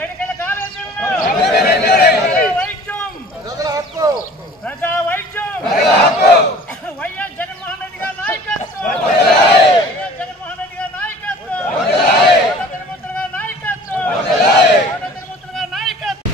Medical కాలేజీల్లో వైద్యం ప్రజా వైద్యం వైఎస్ జగన్మోహన్ రెడ్డి గారి నాయకత్వం వైఎస్ జగన్మోహన్ రెడ్డి గారి నాయకత్వం తిరుమూర్తుల గారి నాయకత్వం తిరుమూర్తుల గారి నాయకత్వం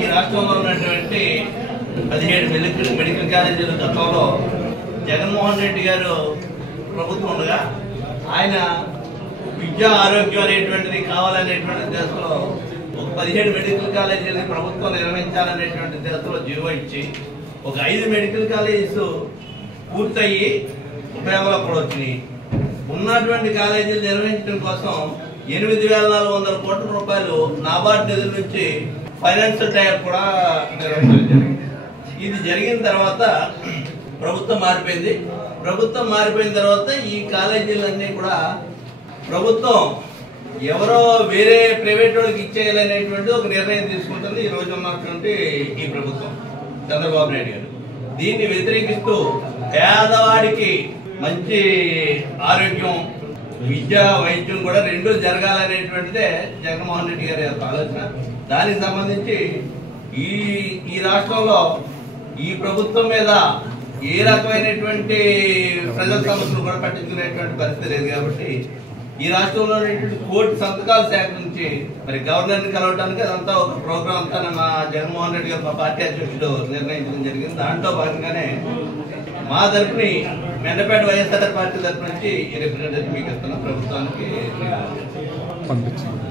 ఈ రాష్ట్రంలో ఉన్నటువంటి 17 మెడికల్ కాలేజీల గతంలో జగన్మోహన్ రెడ్డి గారు ప్రభుత్వం ఉండగా ఆయన విద్యా ఆరోగ్యం అనేటువంటిది కావాలనేటువంటి దశలో ఒక 17 మెడికల్ కాలేజీలు ప్రభుత్వం నిర్వహించాలనేటువంటి దశలో జీవో ఇచ్చి ఒక 5 మెడికల్ కాలేజెస్ పూర్తయ్యి ఉపయోగంలో కూడా వచ్చినాయి. ఉన్నటువంటి కాలేజీలు నిర్వహించడం కోసం 8,400 కోట్ల రూపాయలు నాబార్డు నిధుల నుంచి ఫైనాన్షియల్ టైర్ కూడా నిర్వహించడం జరిగింది. ఇది జరిగిన తర్వాత ప్రభుత్వం మారిపోయింది. ప్రభుత్వం మారిపోయిన తర్వాత ఈ కాలేజీలన్నీ కూడా ప్రభుత్వం ఎవరో వేరే ప్రైవేట్ వాళ్ళకి ఇచ్చేయాలనేటువంటి ఒక నిర్ణయం తీసుకుంటుంది ఈ రోజు ఉన్నటువంటి ఈ ప్రభుత్వం చంద్రబాబు నాయుడు గారు. దీన్ని వ్యతిరేకిస్తూ పేదవాడికి మంచి ఆరోగ్యం విద్య వైద్యం కూడా రెండు జరగాలనేటువంటిదే జగన్మోహన్ రెడ్డి గారి యొక్క ఆలోచన. దానికి సంబంధించి ఈ రాష్ట్రంలో ఈ ప్రభుత్వం మీద ఏ రకమైనటువంటి ప్రజల సమస్యలు కూడా పట్టించుకునేటువంటి పరిస్థితి లేదు. కాబట్టి ఈ రాష్ట్రంలో కోటి సంతకాల శాఖ నుంచి మరి గవర్నర్ ని కలవడానికి అదంతా ఒక ప్రోగ్రామ్ అంతా మా జగన్మోహన్ రెడ్డి గారు మా పార్టీ అధ్యక్షుడు నిర్ణయించడం జరిగింది. దాంట్లో భాగంగానే మా తరఫుని మెండపేట వైఎస్ఆర్ పార్టీ తరఫు నుంచి ఈ రిప్రజెంటేటివ్ మీకు ఇస్తున్న ప్రభుత్వానికి పంపించారు.